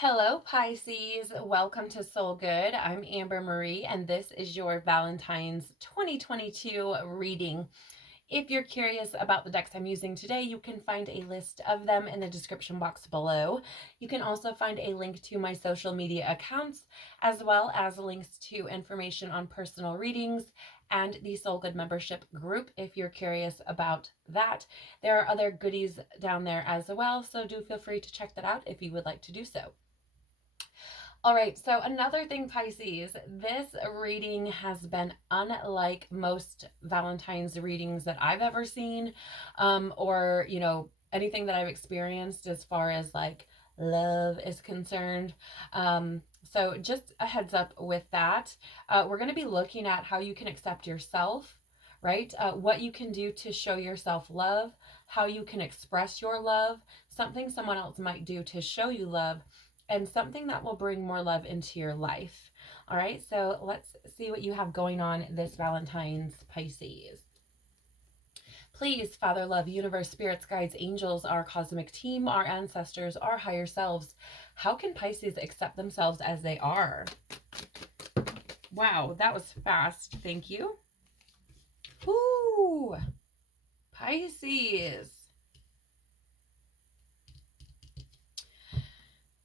Hello, Pisces. Welcome to Soul Good. I'm Amber Marie, and this is your Valentine's 2022 reading. If you're curious about the decks I'm using today, you can find a list of them in the description box below. You can also find a link to my social media accounts, as well as links to information on personal readings and the Soul Good membership group if you're curious about that. There are other goodies down there as well, so do feel free to check that out if you would like to do so. All right, so another thing, Pisces, this reading has been unlike most Valentine's readings that I've ever seen, or, anything that I've experienced as far as like love is concerned. So just a heads up with that. We're going to be looking at how you can accept yourself, right? What you can do to show yourself love, how you can express your love, something someone else might do to show you love, and something that will bring more love into your life. All right, so let's see what you have going on this Valentine's, Pisces. Please, Father, Love, Universe, Spirits, Guides, Angels, our cosmic team, our ancestors, our higher selves, how can Pisces accept themselves as they are? Wow, that was fast. Thank you. Ooh, Pisces.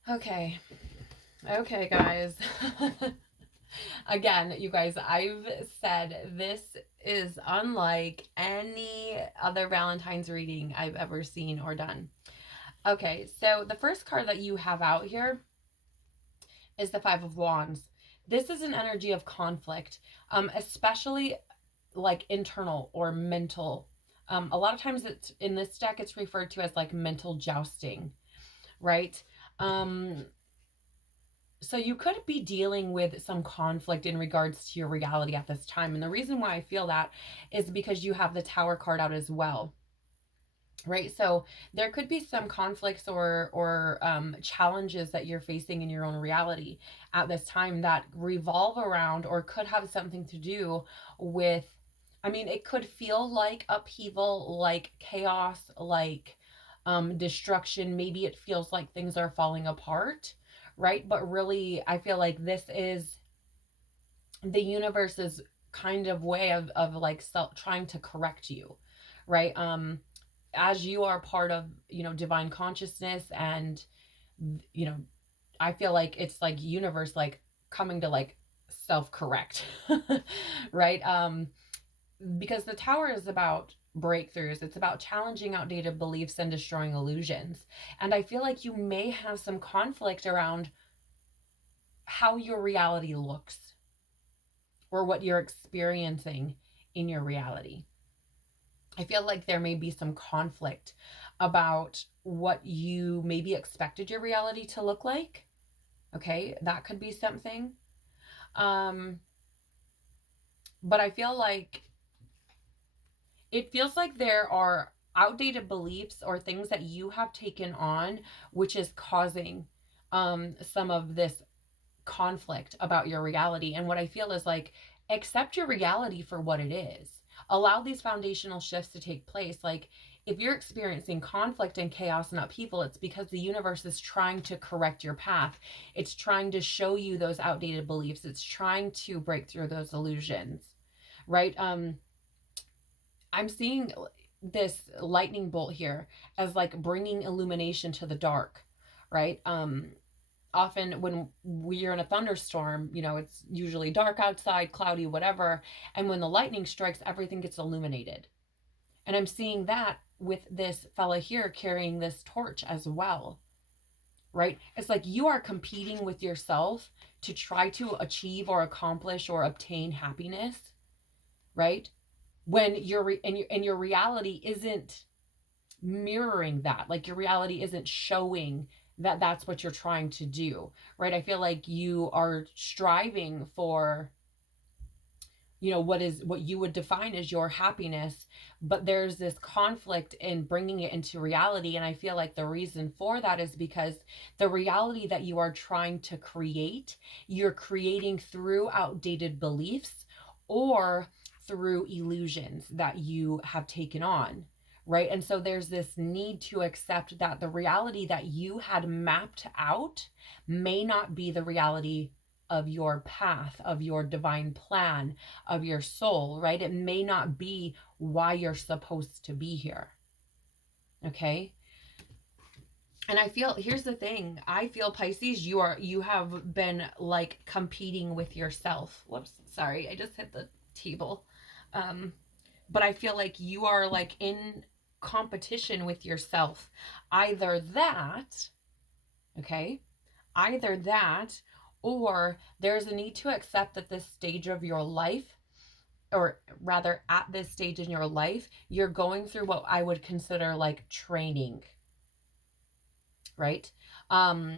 Okay, guys. Again, you guys, I've said this is unlike any other Valentine's reading I've ever seen or done. Okay, so the first card that you have out here is the Five of Wands. This is an energy of conflict, especially like internal or mental. A lot of times it's in this deck, it's referred to as like mental jousting, right? So you could be dealing with some conflict in regards to your reality at this time. And the reason why I feel that is because you have the Tower card out as well. Right. So there could be some conflicts or challenges that you're facing in your own reality at this time that revolve around or could have something to do with, it could feel like upheaval, like chaos, like destruction. Maybe it feels like things are falling apart, right? But really, I feel like this is the universe's kind of way of like trying to correct you, right? As you are part of, divine consciousness, and, you know, I feel like it's like universe, like coming to like self-correct, right? Because the Tower is about breakthroughs. It's about challenging outdated beliefs and destroying illusions. And I feel like you may have some conflict around how your reality looks or what you're experiencing in your reality. I feel like there may be some conflict about what you maybe expected your reality to look like. Okay, that could be something. But I feel like it feels like there are outdated beliefs or things that you have taken on, which is causing some of this conflict about your reality. And what I feel is like, accept your reality for what it is. Allow these foundational shifts to take place. Like, if you're experiencing conflict and chaos and upheaval, it's because the universe is trying to correct your path. It's trying to show you those outdated beliefs. It's trying to break through those illusions, right? I'm seeing this lightning bolt here as like bringing illumination to the dark, right? Often when we're in a thunderstorm, it's usually dark outside, cloudy, whatever. And when the lightning strikes, everything gets illuminated. And I'm seeing that with this fella here carrying this torch as well, right? It's like you are competing with yourself to try to achieve or accomplish or obtain happiness, right? When your reality isn't mirroring that. Like, your reality isn't showing that that's what you're trying to do, right? I feel like you are striving for, what you would define as your happiness, but there's this conflict in bringing it into reality. And I feel like the reason for that is because the reality that you are trying to create, you're creating through outdated beliefs or through illusions that you have taken on, right? And so there's this need to accept that the reality that you had mapped out may not be the reality of your path, of your divine plan, of your soul, right? It may not be why you're supposed to be here. Okay? And I feel, here's the thing, I feel, Pisces, you have been like competing with yourself. Whoops, sorry, I just hit the table. But I feel like you are like in competition with yourself. Either that, okay, either that, or there's a need to accept that this stage of your life, or rather at this stage in your life, you're going through what I would consider like training, right? Um,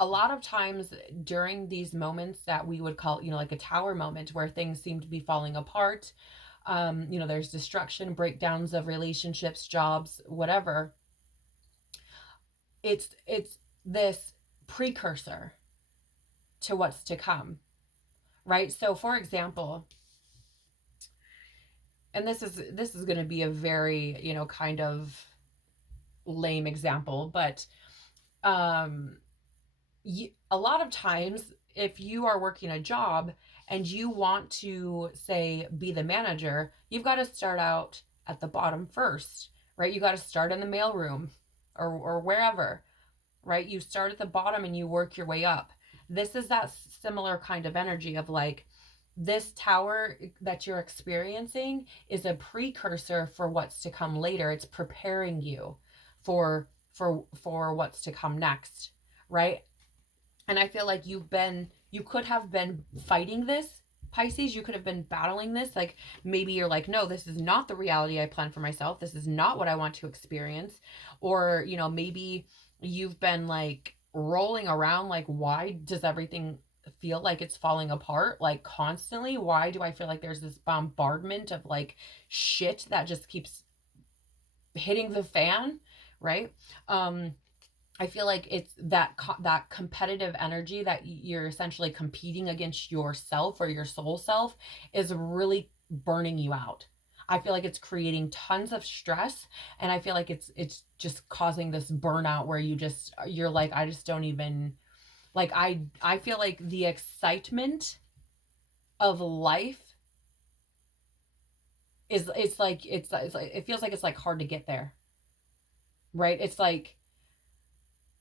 a lot of times during these moments that we would call, like a tower moment where things seem to be falling apart, there's destruction, breakdowns of relationships, jobs, whatever. It's this precursor to what's to come, right? So for example, and this is going to be a very, kind of lame example, but um a lot of times if you are working a job and you want to, say, be the manager, you've got to start out at the bottom first, right? You got to start in the mailroom, or wherever, right? You start at the bottom and you work your way up. This is that similar kind of energy of like, this tower that you're experiencing is a precursor for what's to come later. It's preparing you for what's to come next, right? And I feel like you could have been fighting this, Pisces. You could have been battling this. Like maybe you're like, no, this is not the reality I plan for myself. This is not what I want to experience. Or, maybe you've been like rolling around, like, why does everything feel like it's falling apart? Like constantly, why do I feel like there's this bombardment of like shit that just keeps hitting the fan, right? I feel like it's that competitive energy that you're essentially competing against yourself, or your soul self, is really burning you out. I feel like it's creating tons of stress, and I feel like it's just causing this burnout where you're like, I just don't even, like, I feel like the excitement of life is, it's like it feels like it's like hard to get there, right? It's like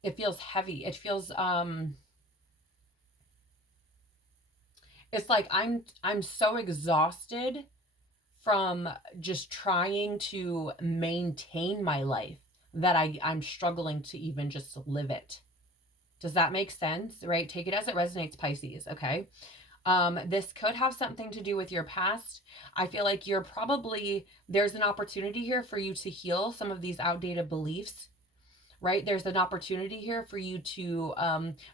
it feels heavy. It feels it's like I'm so exhausted from just trying to maintain my life that I'm struggling to even just live it. Does that make sense? Right? Take it as it resonates, Pisces, okay? This could have something to do with your past. I feel like there's an opportunity here for you to heal some of these outdated beliefs, right? There's an opportunity here for you to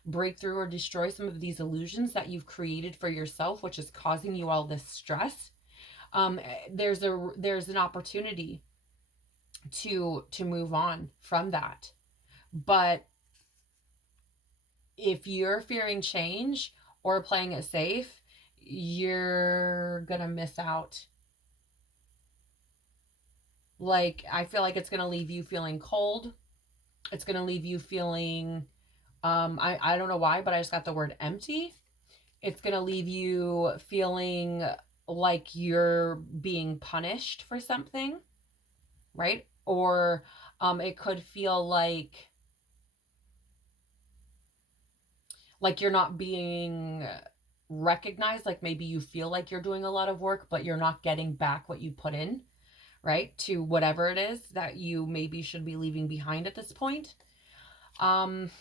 break through or destroy some of these illusions that you've created for yourself, which is causing you all this stress. There's an opportunity to move on from that. But if you're fearing change or playing it safe, you're gonna miss out. Like, I feel like it's gonna leave you feeling cold. It's gonna leave you feeling, I don't know why, but I just got the word empty. It's gonna leave you feeling like you're being punished for something, right? Or it could feel like you're not being recognized. Like maybe you feel like you're doing a lot of work, but you're not getting back what you put in, right? To whatever it is that you maybe should be leaving behind at this point. Um,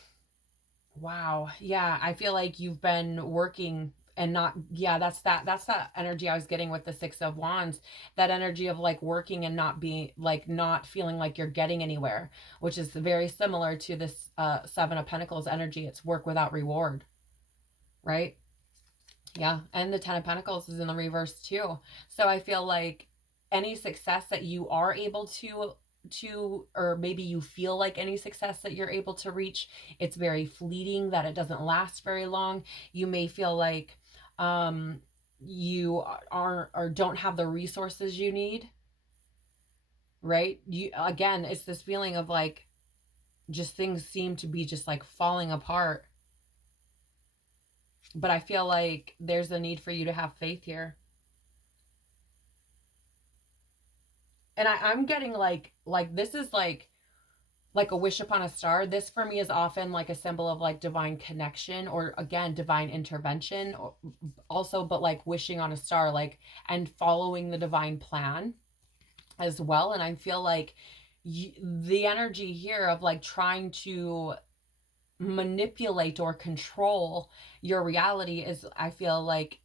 wow. Yeah, I feel like you've been working and not, yeah, that's that energy I was getting with the 6 of Wands. That energy of like working and not being like, not feeling like you're getting anywhere, which is very similar to this 7 of Pentacles energy. It's work without reward, right? Yeah, and the 10 of Pentacles is in the reverse too. So I feel like any success that you are able to, or maybe you feel like any success that you're able to reach, it's very fleeting, that it doesn't last very long. You may feel like you are or don't have the resources you need, right? You, again, it's this feeling of like, just things seem to be just like falling apart. But I feel like there's a need for you to have faith here. And I'm getting like this is like a wish upon a star. This for me is often like a symbol of like divine connection, or again divine intervention, or also, but like wishing on a star, like, and following the divine plan as well. And I feel like the energy here of like trying to manipulate or control your reality is, I feel like,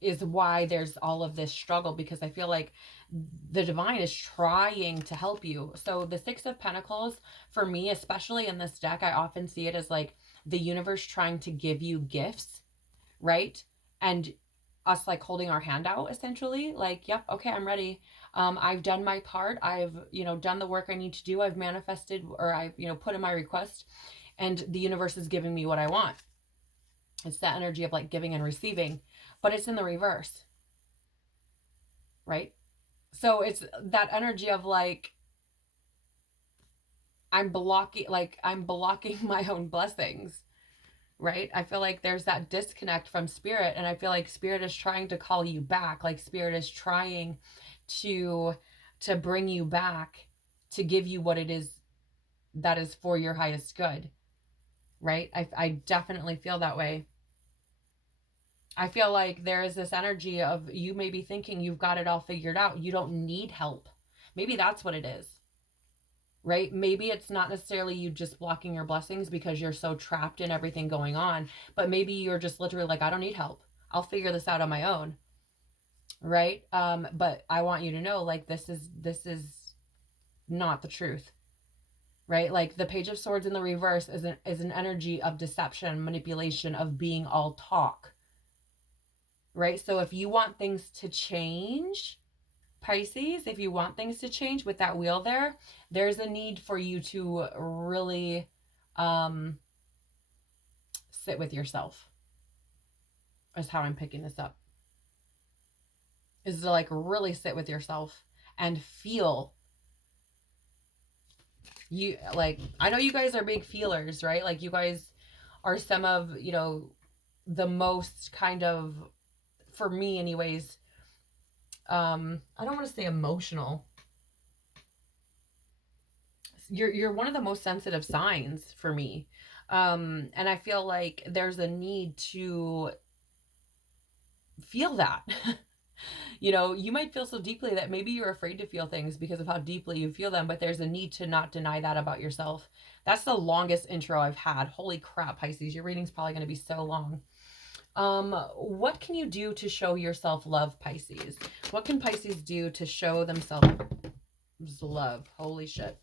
is why there's all of this struggle, because I feel like the divine is trying to help you. So the Six of Pentacles, for me, especially in this deck, I often see it as like the universe trying to give you gifts, right? And us like holding our hand out, essentially, like, yep, okay, I'm ready. I've done my part. I've, done the work I need to do. I've manifested, or I've, put in my request, and the universe is giving me what I want. It's that energy of like giving and receiving, but it's in the reverse, right? So it's that energy of like, I'm blocking my own blessings, right? I feel like there's that disconnect from spirit, and I feel like spirit is trying to call you back. Like spirit is trying to bring you back, to give you what it is that is for your highest good, right? I definitely feel that way. I feel like there is this energy of you may be thinking you've got it all figured out. You don't need help. Maybe that's what it is, right? Maybe it's not necessarily you just blocking your blessings because you're so trapped in everything going on, but maybe you're just literally like, I don't need help. I'll figure this out on my own, right? But I want you to know, like, this is not the truth, right? Like the Page of Swords in the reverse is an energy of deception, manipulation, of being all talk, right? So if you want things to change, Pisces, if you want things to change with that wheel there, there's a need for you to really sit with yourself, is how I'm picking this up. Is to like really sit with yourself and feel. You, like, I know you guys are big feelers, right? Like you guys are some of, the most kind of, for me anyways, I don't want to say emotional. You're one of the most sensitive signs for me. And I feel like there's a need to feel that. You might feel so deeply that maybe you're afraid to feel things because of how deeply you feel them, but there's a need to not deny that about yourself. That's the longest intro I've had. Holy crap, Pisces, your reading's probably going to be so long. What can you do to show yourself love, Pisces? What can Pisces do to show themselves love? Holy shit.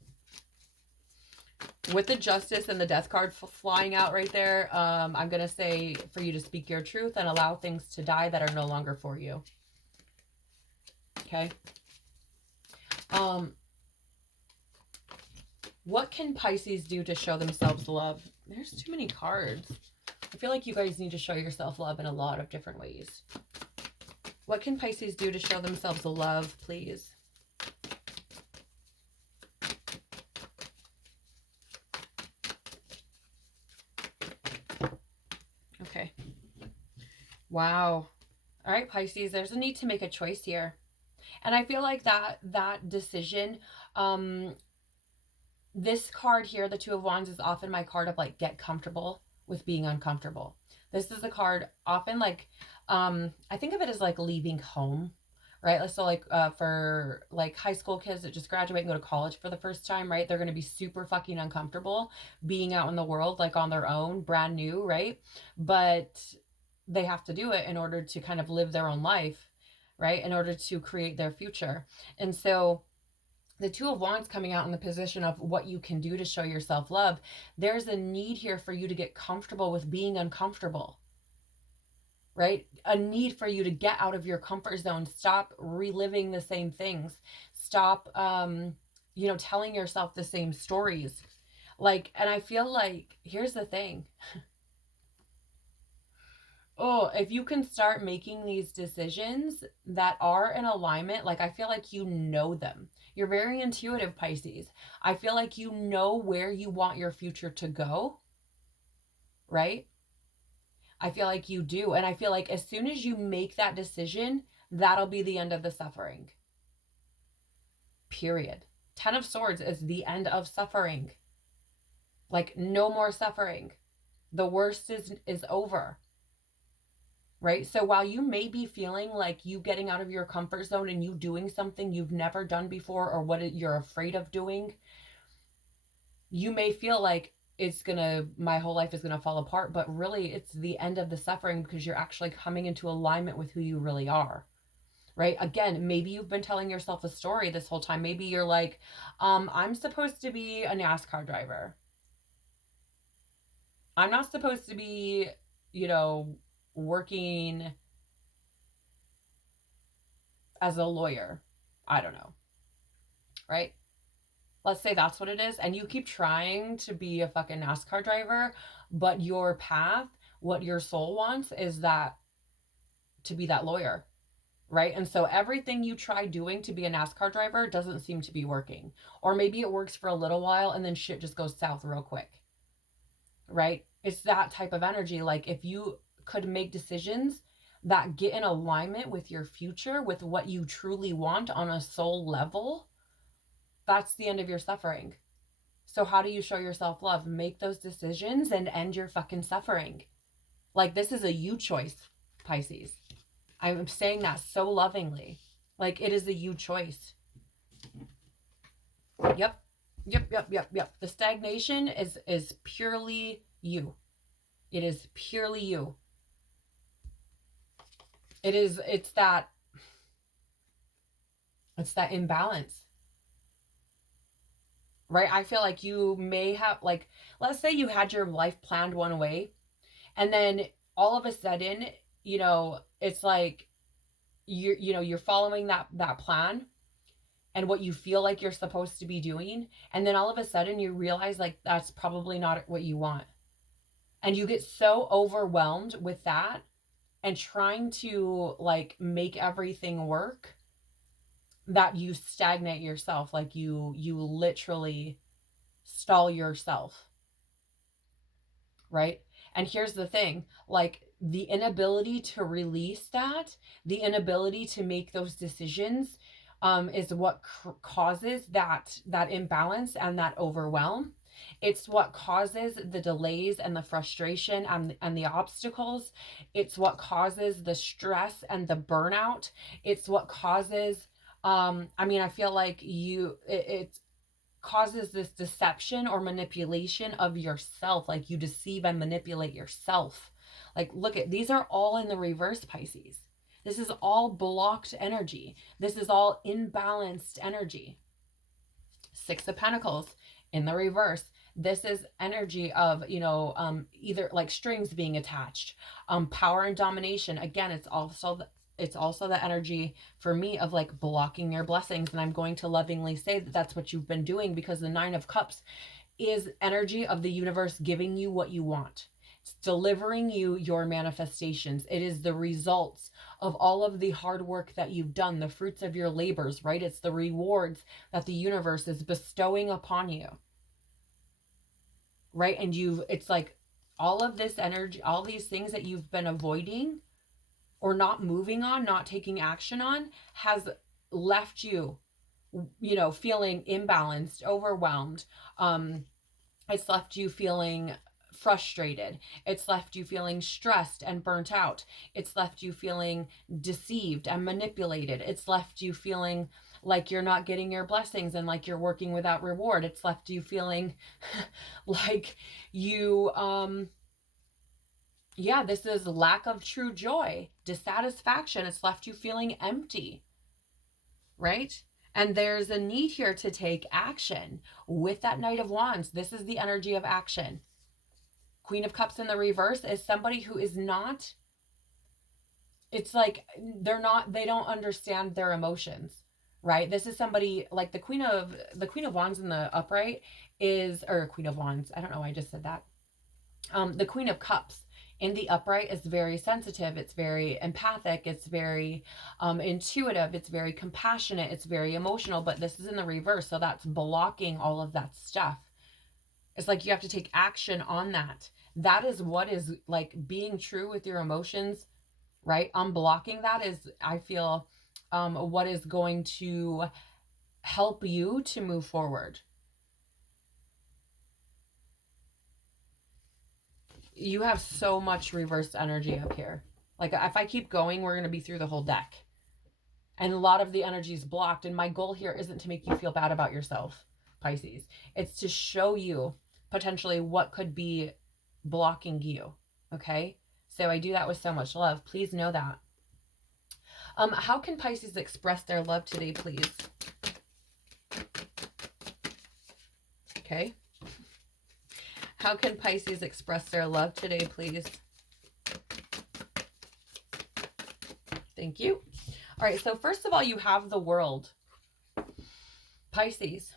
With the Justice and the Death card flying out right there, I'm going to say for you to speak your truth and allow things to die that are no longer for you. Okay. What can Pisces do to show themselves love? There's too many cards. I feel like you guys need to show yourself love in a lot of different ways. What can Pisces do to show themselves love, please? Okay. Wow. All right, Pisces, there's a need to make a choice here. And I feel like that decision, this card here, the Two of Wands, is often my card of like, get comfortable with being uncomfortable. This is a card often like, I think of it as like leaving home, right? So like for like high school kids that just graduate and go to college for the first time, right? They're going to be super fucking uncomfortable being out in the world, like on their own, brand new, right? But they have to do it in order to kind of live their own life, right? In order to create their future. And so the Two of Wands coming out in the position of what you can do to show yourself love, there's a need here for you to get comfortable with being uncomfortable, right? A need for you to get out of your comfort zone. Stop reliving the same things. Stop, telling yourself the same stories. Like, and I feel like, here's the thing. Oh, if you can start making these decisions that are in alignment, like I feel like you know them. You're very intuitive, Pisces. I feel like you know where you want your future to go, right? I feel like you do. And I feel like as soon as you make that decision, that'll be the end of the suffering. Period. 10 of Swords is the end of suffering. Like, no more suffering. The worst is over. Right? So while you may be feeling like you getting out of your comfort zone and you doing something you've never done before, or what you're afraid of doing, you may feel like my whole life is gonna fall apart, but really it's the end of the suffering because you're actually coming into alignment with who you really are. Right? Again, maybe you've been telling yourself a story this whole time. Maybe you're like, I'm supposed to be a NASCAR driver. I'm not supposed to be, working as a lawyer. I don't know. Right? Let's say that's what it is. And you keep trying to be a fucking NASCAR driver, but your path, what your soul wants is that to be that lawyer. Right? And so everything you try doing to be a NASCAR driver doesn't seem to be working. Or maybe it works for a little while and then shit just goes south real quick. Right? It's that type of energy. Like, if you could make decisions that get in alignment with your future, with what you truly want on a soul level, that's the end of your suffering. So how do you show yourself love? Make those decisions and end your fucking suffering. Like, this is a you choice, Pisces. I'm saying that so lovingly. Like, it is a you choice. Yep. The stagnation is purely you. It is purely you. It's that imbalance. Right? I feel like you may have, like, let's say you had your life planned one way, and then all of a sudden, it's like you're following that plan and what you feel like you're supposed to be doing, and then all of a sudden you realize like that's probably not what you want. And you get so overwhelmed with that and trying to like make everything work that you stagnate yourself. Like you literally stall yourself. Right? And here's the thing, like the inability to release that, the inability to make those decisions, is what causes that imbalance and that overwhelm. It's what causes the delays and the frustration and the obstacles. It's what causes the stress and the burnout. It's what causes, I feel like it causes this deception or manipulation of yourself. Like you deceive and manipulate yourself. Like, look at, these are all in the reverse, Pisces. This is all blocked energy. This is all imbalanced energy. Six of Pentacles in the reverse. This is energy of, either like strings being attached, power and domination. Again, it's also the energy for me of like blocking your blessings. And I'm going to lovingly say that that's what you've been doing, because the Nine of Cups is energy of the universe giving you what you want. It's delivering you your manifestations. It is the results of all of the hard work that you've done, the fruits of your labors, right? It's the rewards that the universe is bestowing upon you, right? And it's like all of this energy, all these things that you've been avoiding or not moving on, not taking action on, has left you, feeling imbalanced, overwhelmed. It's left you feeling frustrated. It's left you feeling stressed and burnt out. It's left you feeling deceived and manipulated. It's left you feeling like you're not getting your blessings and like you're working without reward. It's left you feeling like you, this is lack of true joy, dissatisfaction. It's left you feeling empty, right? And there's a need here to take action with that Knight of Wands. This is the energy of action. Queen of Cups in the reverse is somebody who is not, it's like they don't understand their emotions, right? This is somebody like the Queen of Wands in the upright or Queen of Wands. I don't know why I just said that. The Queen of Cups in the upright is very sensitive. It's very empathic. It's very intuitive. It's very compassionate. It's very emotional. But this is in the reverse. So that's blocking all of that stuff. It's like you have to take action on that. That is what is like being true with your emotions, right? Unblocking that is, I feel, what is going to help you to move forward. You have so much reversed energy up here. Like if I keep going, we're going to be through the whole deck. And a lot of the energy is blocked. And my goal here isn't to make you feel bad about yourself, Pisces. It's to show you potentially what could be blocking you. Okay? So I do that with so much love. Please know that. How can Pisces express their love today, please? Okay. How can Pisces express their love today, please? Thank you. All right, so first of all, you have the World. Pisces.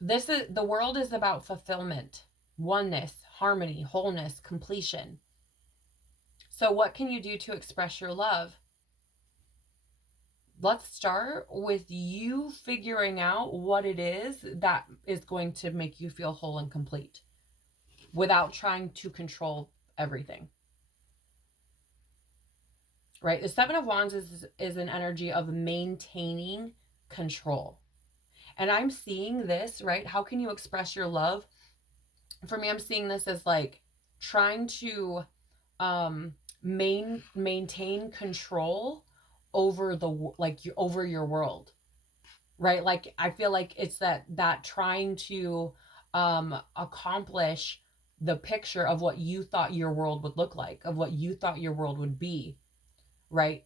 The World is about fulfillment, oneness, harmony, wholeness, completion. So what can you do to express your love? Let's start with you figuring out what it is that is going to make you feel whole and complete without trying to control everything. Right? The Seven of Wands is an energy of maintaining control. And I'm seeing this, right? How can you express your love? For me, I'm seeing this as like trying to maintain control over over your world, right? Like I feel like it's that trying to accomplish the picture of what you thought your world would look like, of what you thought your world would be, right?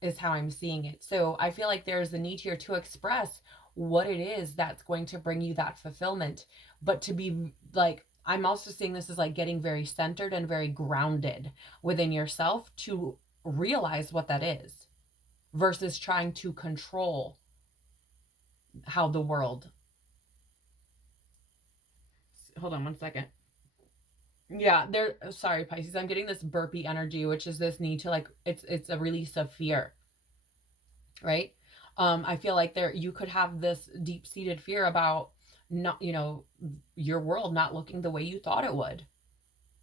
Is how I'm seeing it. So I feel like there's a need here to express what it is that's going to bring you that fulfillment, but to be like, I'm also seeing this as like getting very centered and very grounded within yourself to realize what that is versus trying to control how the world. Hold on one second. Yeah, sorry, Pisces. I'm getting this burpee energy, which is this need to like, it's a release of fear, right? I feel like you could have this deep-seated fear about not, your world not looking the way you thought it would,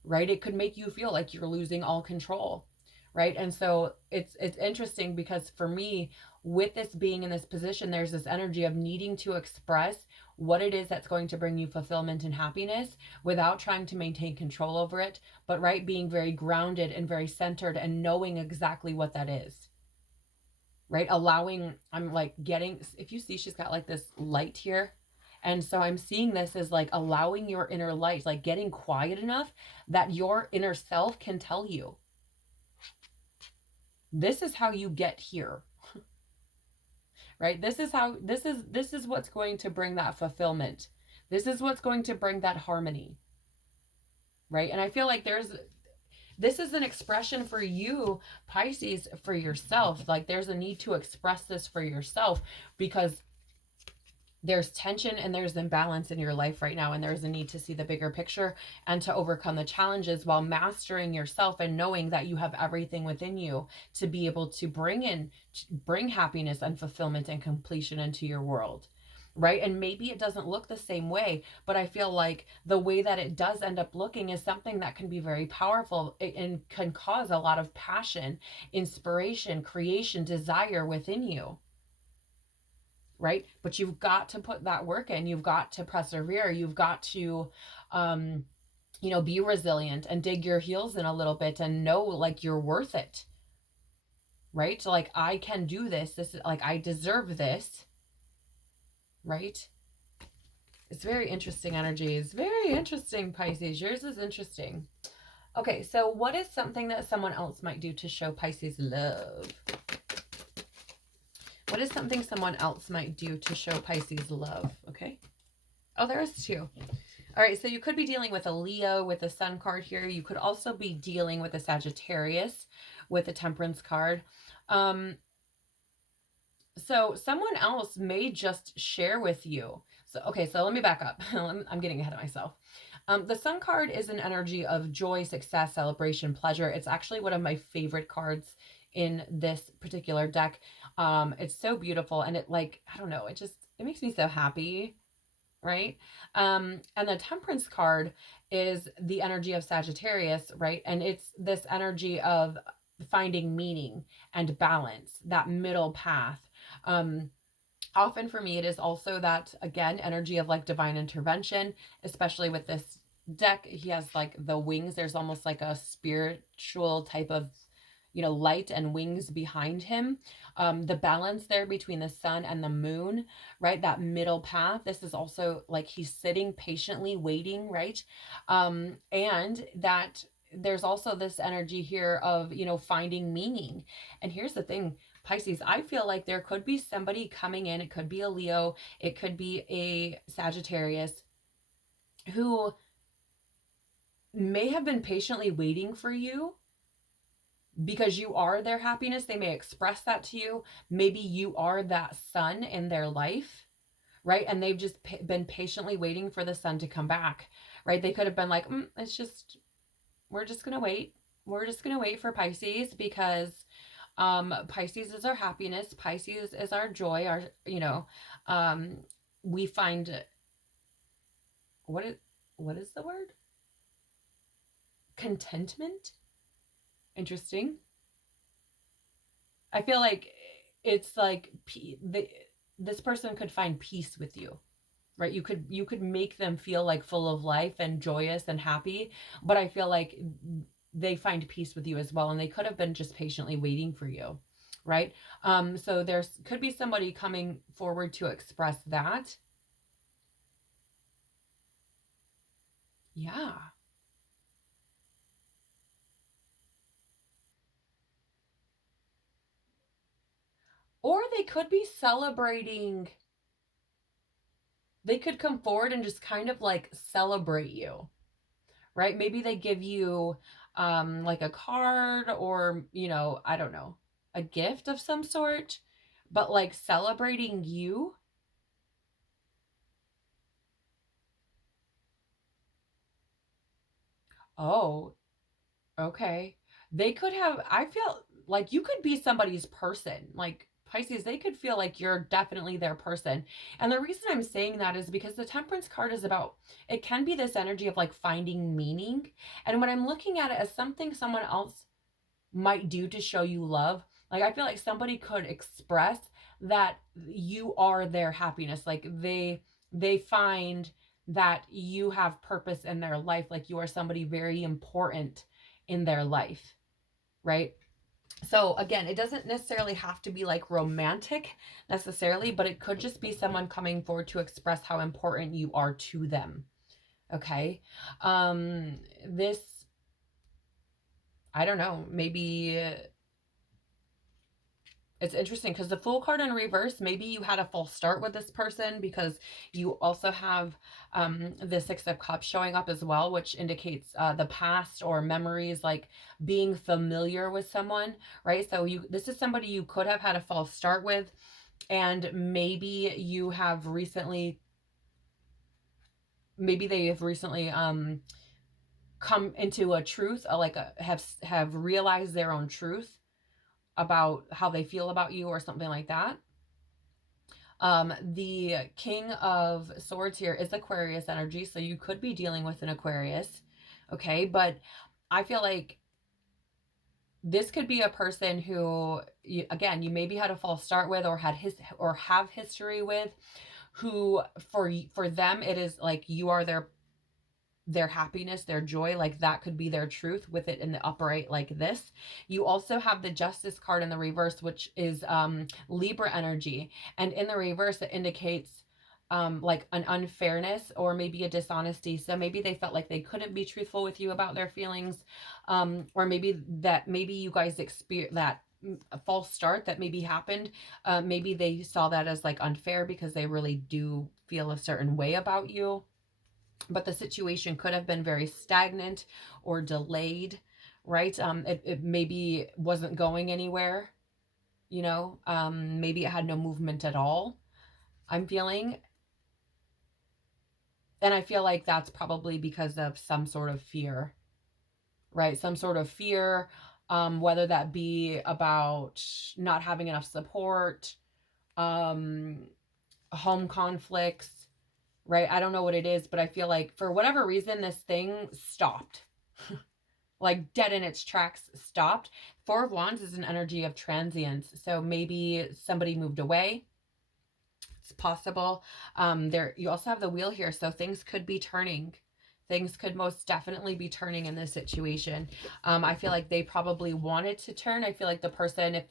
right? It could make you feel like you're losing all control, right? And so it's interesting because for me, with this being in this position, there's this energy of needing to express what it is that's going to bring you fulfillment and happiness without trying to maintain control over it, but right, being very grounded and very centered and knowing exactly what that is. Right? I'm like getting, if you see, she's got like this light here. And so I'm seeing this as like allowing your inner light, like getting quiet enough that your inner self can tell you, this is how you get here. Right? This is what's going to bring that fulfillment. This is what's going to bring that harmony. Right? And I feel like this is an expression for you, Pisces, for yourself. Like there's a need to express this for yourself because there's tension and there's imbalance in your life right now. And there's a need to see the bigger picture and to overcome the challenges while mastering yourself and knowing that you have everything within you to be able to bring happiness and fulfillment and completion into your world. Right? And maybe it doesn't look the same way, but I feel like the way that it does end up looking is something that can be very powerful and can cause a lot of passion, inspiration, creation, desire within you. Right? But you've got to put that work in. You've got to persevere. You've got to, be resilient and dig your heels in a little bit and know like you're worth it. Right? So like, I can do this. This is like, I deserve this. Right? It's very interesting energy. It's very interesting, Pisces. Yours is interesting. Okay, so what is something that someone else might do to show Pisces love? What is something someone else might do to show Pisces love? Okay. Oh, there is two. All right, so you could be dealing with a Leo with a Sun card here. You could also be dealing with a Sagittarius with a Temperance card. So someone else may just share with you. So let me back up. I'm getting ahead of myself. The Sun card is an energy of joy, success, celebration, pleasure. It's actually one of my favorite cards in this particular deck. It's so beautiful, and it, like, I don't know, it makes me so happy, right? And the Temperance card is the energy of Sagittarius, right? And it's this energy of finding meaning and balance, that middle path. Um, Often for me, it is also that, again, energy of like divine intervention, especially with this deck. He has like the wings. There's almost like a spiritual type of, light and wings behind him. The balance there between the sun and the moon, right? That middle path. This is also like he's sitting patiently waiting, right? And that there's also this energy here of, finding meaning. And here's the thing, Pisces, I feel like there could be somebody coming in. It could be a Leo, it could be a Sagittarius, who may have been patiently waiting for you because you are their happiness. They may express that to you. Maybe you are that sun in their life, right? And they've just been patiently waiting for the sun to come back, right? They could have been like, we're just going to wait. We're just going to wait for Pisces because Pisces is our happiness. Pisces is our joy. Um, we find, what is the word? Contentment. Interesting. I feel like it's like this person could find peace with you, right? You could make them feel like full of life and joyous and happy, but I feel like they find peace with you as well, and they could have been just patiently waiting for you, right? So there's could be somebody coming forward to express that. Yeah. Or they could be celebrating. They could come forward and just kind of like celebrate you, right? Maybe they give you like a card, or, I don't know, a gift of some sort, but like celebrating you. Oh, okay. They could have, I feel like you could be somebody's person. Like Pisces, they could feel like you're definitely their person. And the reason I'm saying that is because the Temperance card is about, it can be this energy of like finding meaning. And when I'm looking at it as something someone else might do to show you love, like I feel like somebody could express that you are their happiness. Like they find that you have purpose in their life, like you are somebody very important in their life, right? So again, it doesn't necessarily have to be like romantic necessarily, but it could just be someone coming forward to express how important you are to them. Okay. This, I don't know, maybe it's interesting because the Fool card in reverse, maybe you had a false start with this person, because you also have the Six of Cups showing up as well, which indicates the past or memories, like being familiar with someone, right? So this is somebody you could have had a false start with, and maybe they have recently come into a truth, have realized their own truth about how they feel about you or something like that. The King of Swords here is Aquarius energy, so you could be dealing with an Aquarius, okay? But I feel like this could be a person who, again, you maybe had a false start with, or have history with, who for them it is like you are their happiness, their joy, like that could be their truth, with it in the upright like this. You also have the Justice card in the reverse, which is Libra energy, and in the reverse it indicates like an unfairness or maybe a dishonesty. So maybe they felt like they couldn't be truthful with you about their feelings, or maybe you guys experience that a false start that maybe happened. Maybe they saw that as like unfair because they really do feel a certain way about you, but the situation could have been very stagnant or delayed, right? It maybe wasn't going anywhere, maybe it had no movement at all, I'm feeling. And I feel like that's probably because of some sort of fear, right? Some sort of fear, whether that be about not having enough support, um, home conflicts, right? I don't know what it is, but I feel like for whatever reason, this thing stopped. Like dead in its tracks, stopped. Four of Wands is an energy of transience. So maybe somebody moved away. It's possible. There, you also have the wheel here, so things could be turning. Things could most definitely be turning in this situation. I feel like they probably wanted to turn. I feel like the person,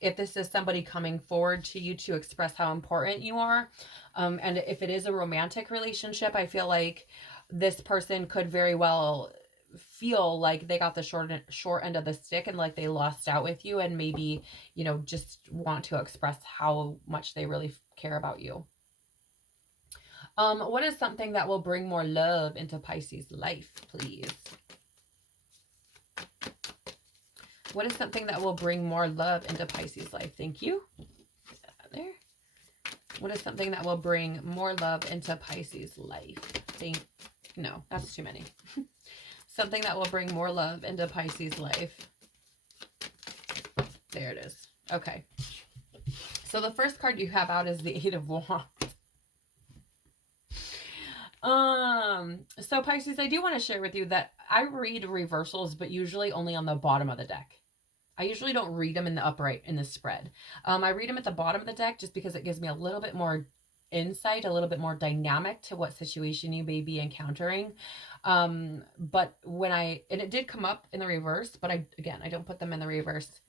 if this is somebody coming forward to you to express how important you are, and if it is a romantic relationship, I feel like this person could very well feel like they got the short end of the stick and like they lost out with you, and maybe, you know, just want to express how much they really care about you. What is something that will bring more love into Pisces life, please? What is something that will bring more love into Pisces life? Thank you. There. What is something that will bring more love into Pisces life? No, that's too many. Something that will bring more love into Pisces life. There it is. Okay. So the first card you have out is the Eight of Wands. So Pisces, I do want to share with you that I read reversals, but usually only on the bottom of the deck. I usually don't read them in the upright, in the spread. I read them at the bottom of the deck just because it gives me a little bit more insight, a little bit more dynamic to what situation you may be encountering. But and it did come up in the reverse, but I don't put them in the reverse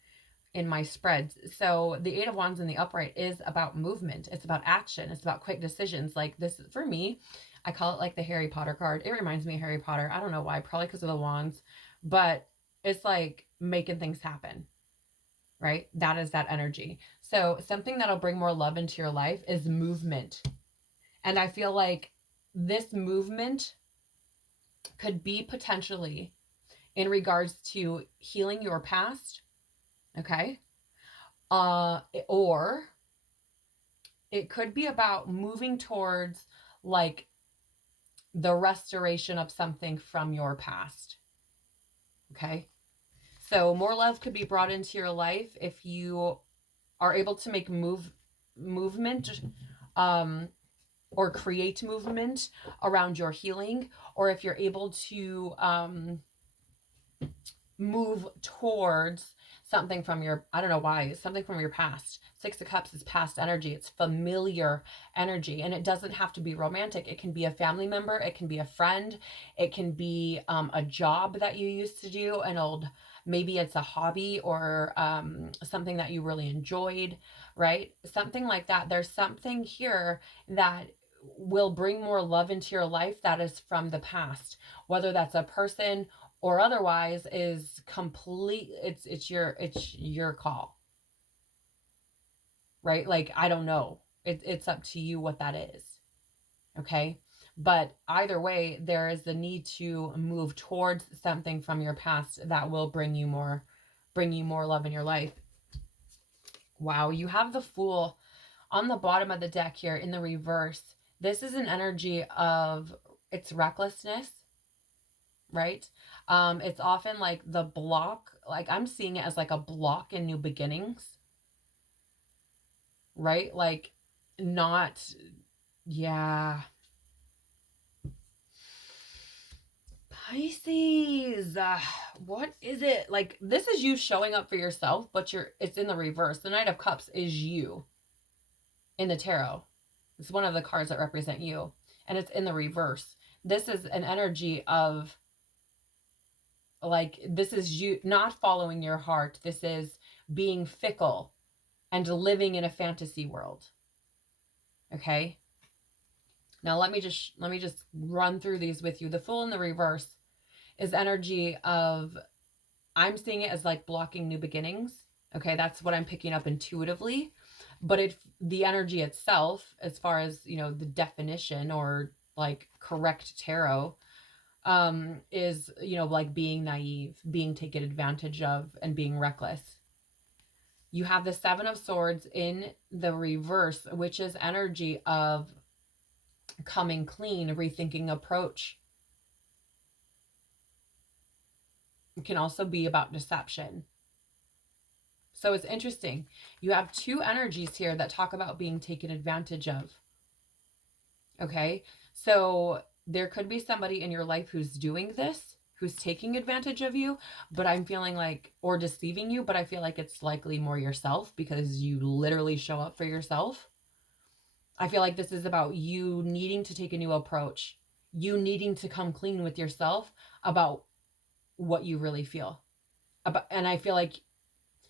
in my spreads. So the Eight of Wands in the upright is about movement. It's about action. It's about quick decisions. Like this, for me, I call it like the Harry Potter card. It reminds me of Harry Potter. I don't know why, probably because of the wands, but it's like making things happen, right? That is that energy. So something that'll bring more love into your life is movement. And I feel like this movement could be potentially in regards to healing your past, okay? Or it could be about moving towards like the restoration of something from your past, okay? So more love could be brought into your life if you are able to make movement, or create movement around your healing, or if you're able to move towards something from your, I don't know why, something from your past. Six of Cups is past energy. It's familiar energy, and it doesn't have to be romantic. It can be a family member. It can be a friend. It can be a job that you used to do, maybe it's a hobby, or something that you really enjoyed, right? Something like that. There's something here that will bring more love into your life that is from the past, whether that's a person or otherwise, is complete. It's your call, right? Like, I don't know. It's up to you what that is. Okay. But either way, there is the need to move towards something from your past that will bring you more love in your life. Wow. You have the Fool on the bottom of the deck here in the reverse. This is an energy of, it's recklessness, right? It's often like the block, like I'm seeing it as like a block in new beginnings, right? Like not, yeah. Pisces, what is it? Like, this is you showing up for yourself, but it's in the reverse. The Knight of Cups is you in the tarot. It's one of the cards that represent you, and it's in the reverse. This is an energy of, like, this is you not following your heart. This is being fickle and living in a fantasy world. Okay? Now let me just run through these with you. The Fool in the reverse is energy of, I'm seeing it as like blocking new beginnings. Okay, that's what I'm picking up intuitively. But the energy itself, as far as, you know, the definition or like correct tarot, is, you know, like being naive, being taken advantage of, and being reckless. You have the Seven of Swords in the reverse, which is energy of coming clean, rethinking approach. It can also be about deception. So it's interesting. You have two energies here that talk about being taken advantage of. Okay, so there could be somebody in your life who's doing this, who's taking advantage of you, but I'm feeling like, or deceiving you, but I feel like it's likely more yourself because you literally show up for yourself. I feel like this is about you needing to take a new approach, you needing to come clean with yourself about what you really feel. And I feel like,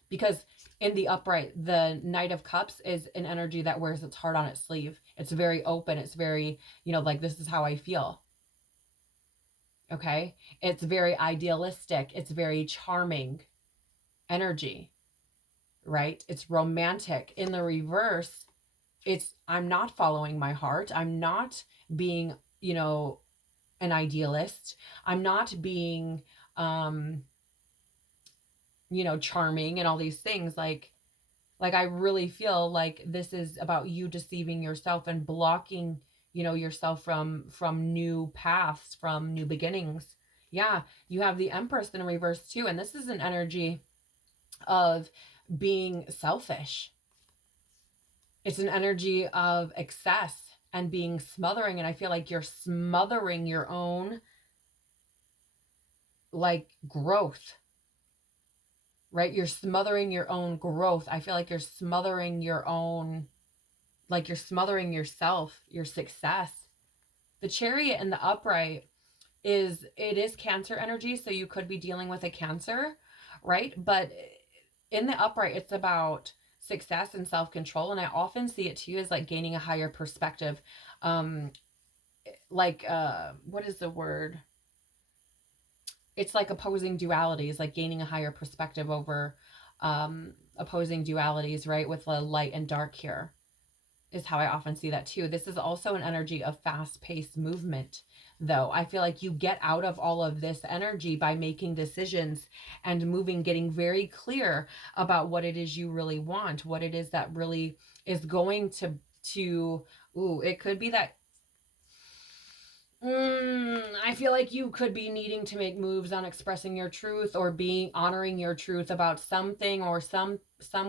because in the upright, the Knight of Cups is an energy that wears its heart on its sleeve. It's very open. It's very, like, this is how I feel. Okay? It's very idealistic. It's very charming energy, right? It's romantic. In the reverse, it's, I'm not following my heart. I'm not being, an idealist. I'm not being, charming and all these things. Like I really feel like this is about you deceiving yourself and blocking, yourself from new paths, from new beginnings. Yeah, you have the Empress in reverse too, and this is an energy of being selfish. It's an energy of excess and being smothering, and I feel like you're smothering your own, like, growth. Right? You're smothering your own growth. I feel like you're smothering your own, like you're smothering yourself, your success. The Chariot in the upright is Cancer energy. So you could be dealing with a Cancer, right? But in the upright, it's about success and self-control. And I often see it too as like gaining a higher perspective. What is the word? It's like opposing dualities, like gaining a higher perspective over opposing dualities, right? With the light and dark here is how I often see that too. This is also an energy of fast-paced movement, though. I feel like you get out of all of this energy by making decisions and moving, getting very clear about what it is you really want, what it is that really is going to it could be that I feel like you could be needing to make moves on expressing your truth or honoring your truth about something, or some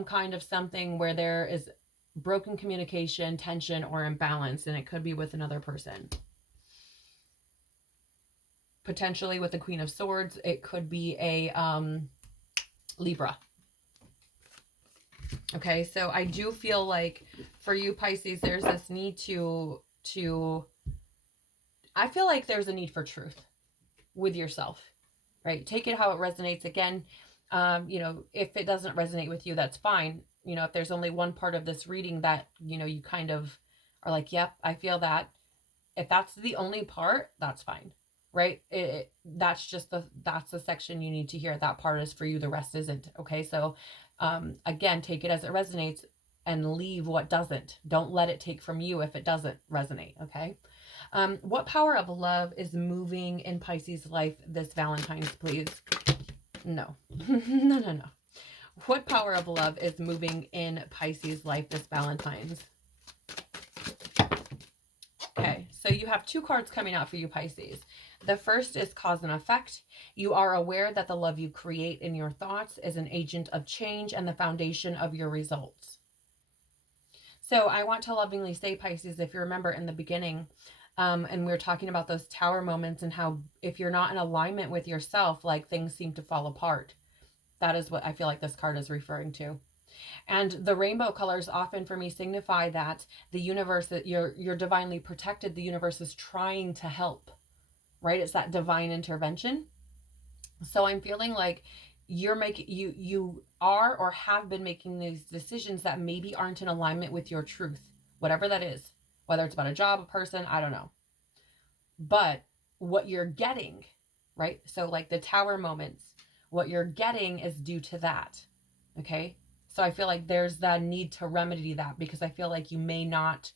kind of something where there is broken communication, tension, or imbalance, and it could be with another person. Potentially with the Queen of Swords, it could be a Libra. Okay, so I do feel like for you, Pisces, there's this need to I feel like there's a need for truth with yourself, right? Take it how it resonates. Again, if it doesn't resonate with you, that's fine. If there's only one part of this reading that, you kind of are like, yep, I feel that. If that's the only part, that's fine, right? That's the section you need to hear. That part is for you. The rest isn't. Okay. So, again, take it as it resonates and leave what doesn't. Don't let it take from you if it doesn't resonate. Okay. What power of love is moving in Pisces' life this Valentine's, please? No. No. What power of love is moving in Pisces' life this Valentine's? Okay, so you have two cards coming out for you, Pisces. The first is cause and effect. You are aware that the love you create in your thoughts is an agent of change and the foundation of your results. So I want to lovingly say, Pisces, if you remember in the beginning, and we were talking about those tower moments and how if you're not in alignment with yourself, like things seem to fall apart. That is what I feel like this card is referring to. And the rainbow colors often for me signify that the universe, that you're divinely protected, the universe is trying to help, right? It's that divine intervention. So I'm feeling like you are or have been making these decisions that maybe aren't in alignment with your truth, whatever that is. Whether it's about a job, a person, I don't know. But what you're getting, right? So like the tower moments, what you're getting is due to that. Okay. So I feel like there's that need to remedy that, because I feel like you may not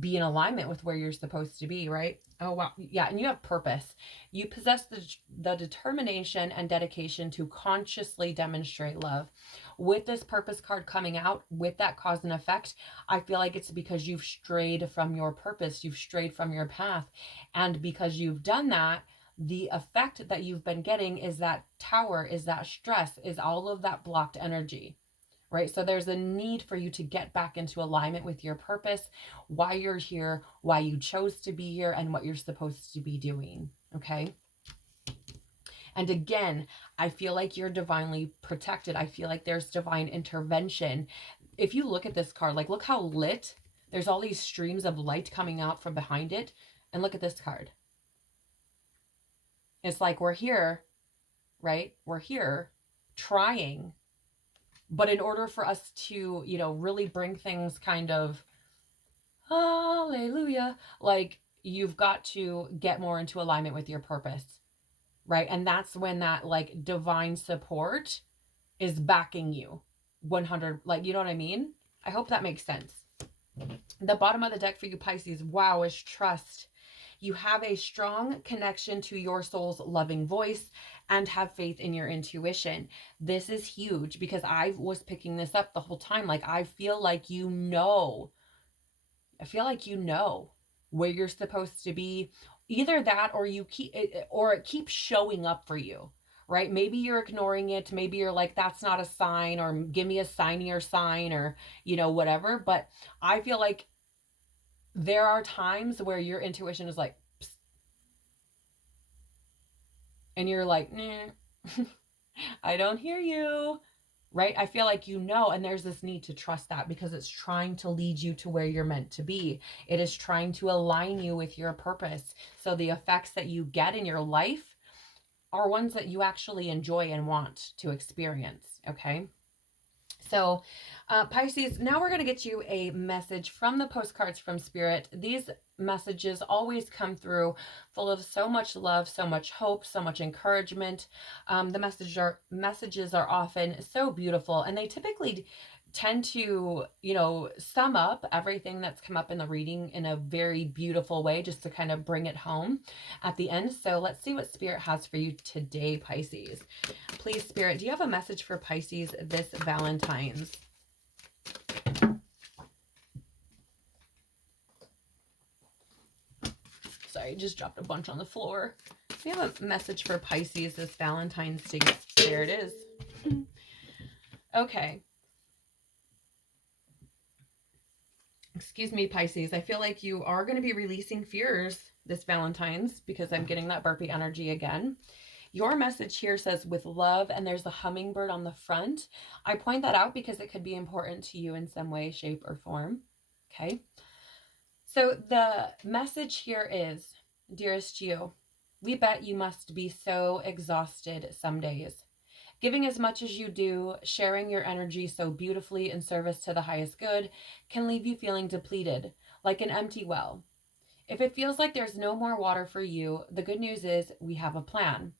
be in alignment with where you're supposed to be, right? Oh, wow. Yeah. And you have purpose. You possess the determination and dedication to consciously demonstrate love. With this purpose card coming out, with that cause and effect, I feel like it's because you've strayed from your purpose, you've strayed from your path. And because you've done that, the effect that you've been getting is that tower, is that stress, is all of that blocked energy, right? So there's a need for you to get back into alignment with your purpose, why you're here, why you chose to be here, and what you're supposed to be doing, okay? And again, I feel like you're divinely protected. I feel like there's divine intervention. If you look at this card, like look how lit, there's all these streams of light coming out from behind it. And look at this card. It's like we're here, right? We're here trying. But in order for us to, really bring things kind of, hallelujah, like you've got to get more into alignment with your purpose, right? And that's when that like divine support is backing you 100, like, you know what I mean? I hope that makes sense. The bottom of the deck for you Pisces, wow, is trust. You have a strong connection to your soul's loving voice and have faith in your intuition. This is huge because I was picking this up the whole time. Like, I feel like where you're supposed to be. Either that or it keeps showing up for you, right? Maybe you're ignoring it. Maybe you're like, that's not a sign, or give me a signier sign, or, whatever. But I feel like there are times where your intuition is like, psst, and you're like, nah, I don't hear you, right? I feel like and there's this need to trust that because it's trying to lead you to where you're meant to be. It is trying to align you with your purpose. So the effects that you get in your life are ones that you actually enjoy and want to experience, okay? So Pisces, now we're going to get you a message from the postcards from Spirit. These messages always come through full of so much love, so much hope, so much encouragement. The messages are often so beautiful, and they typically tend to, sum up everything that's come up in the reading in a very beautiful way, just to kind of bring it home at the end. So let's see what Spirit has for you today, Pisces. Please, Spirit, do you have a message for Pisces this Valentine's? Sorry, just dropped a bunch on the floor. We have a message for Pisces this Valentine's Day. There it is. Okay. Excuse me, Pisces. I feel like you are going to be releasing fears this Valentine's because I'm getting that burpee energy again. Your message here says with love, and there's a hummingbird on the front. I point that out because it could be important to you in some way, shape, or form. Okay. So the message here is, dearest you, we bet you must be so exhausted some days. Giving as much as you do, sharing your energy so beautifully in service to the highest good, can leave you feeling depleted, like an empty well. If it feels like there's no more water for you, the good news is we have a plan.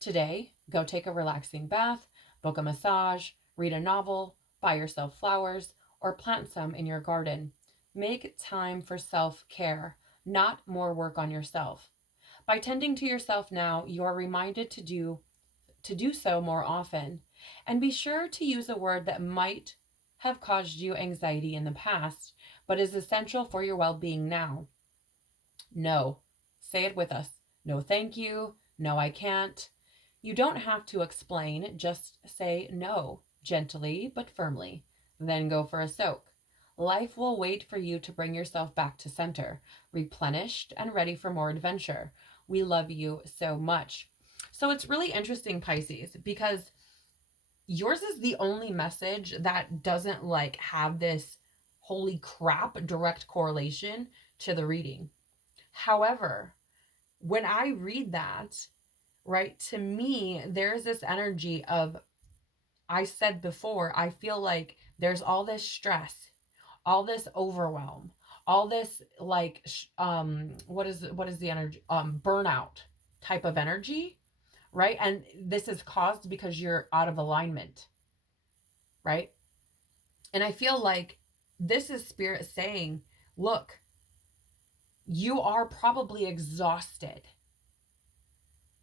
Today, go take a relaxing bath, book a massage, read a novel, buy yourself flowers, or plant some in your garden. Make time for self-care, not more work on yourself. By tending to yourself now, you're reminded to do so more often. And be sure to use a word that might have caused you anxiety in the past, but is essential for your well-being now. No. Say it with us. No, thank you. No, I can't. You don't have to explain. Just say no, gently but firmly. Then go for a soak. Life will wait for you to bring yourself back to center, replenished and ready for more adventure. We love you so much. So it's really interesting, Pisces, because yours is the only message that doesn't like have this holy crap direct correlation to the reading. However, when I read that, right, to me, there's this energy of, I said before, I feel like there's all this stress, all this overwhelm, all this like, what is the energy? Burnout type of energy, right? And this is caused because you're out of alignment, right? And I feel like this is Spirit saying, look, you are probably exhausted,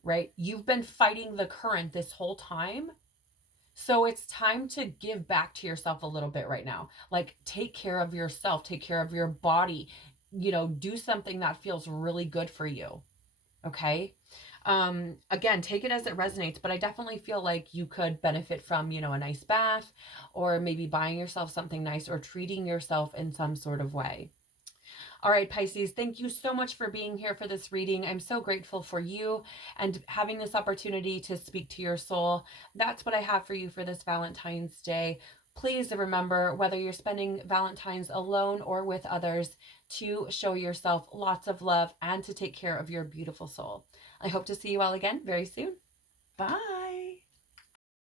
right? You've been fighting the current this whole time. So it's time to give back to yourself a little bit right now. Like, take care of yourself, take care of your body, do something that feels really good for you. Okay. Again, take it as it resonates, but I definitely feel like you could benefit from, a nice bath, or maybe buying yourself something nice, or treating yourself in some sort of way. All right, Pisces, thank you so much for being here for this reading. I'm so grateful for you and having this opportunity to speak to your soul. That's what I have for you for this Valentine's Day. Please remember, whether you're spending Valentine's alone or with others, to show yourself lots of love and to take care of your beautiful soul. I hope to see you all again very soon. Bye.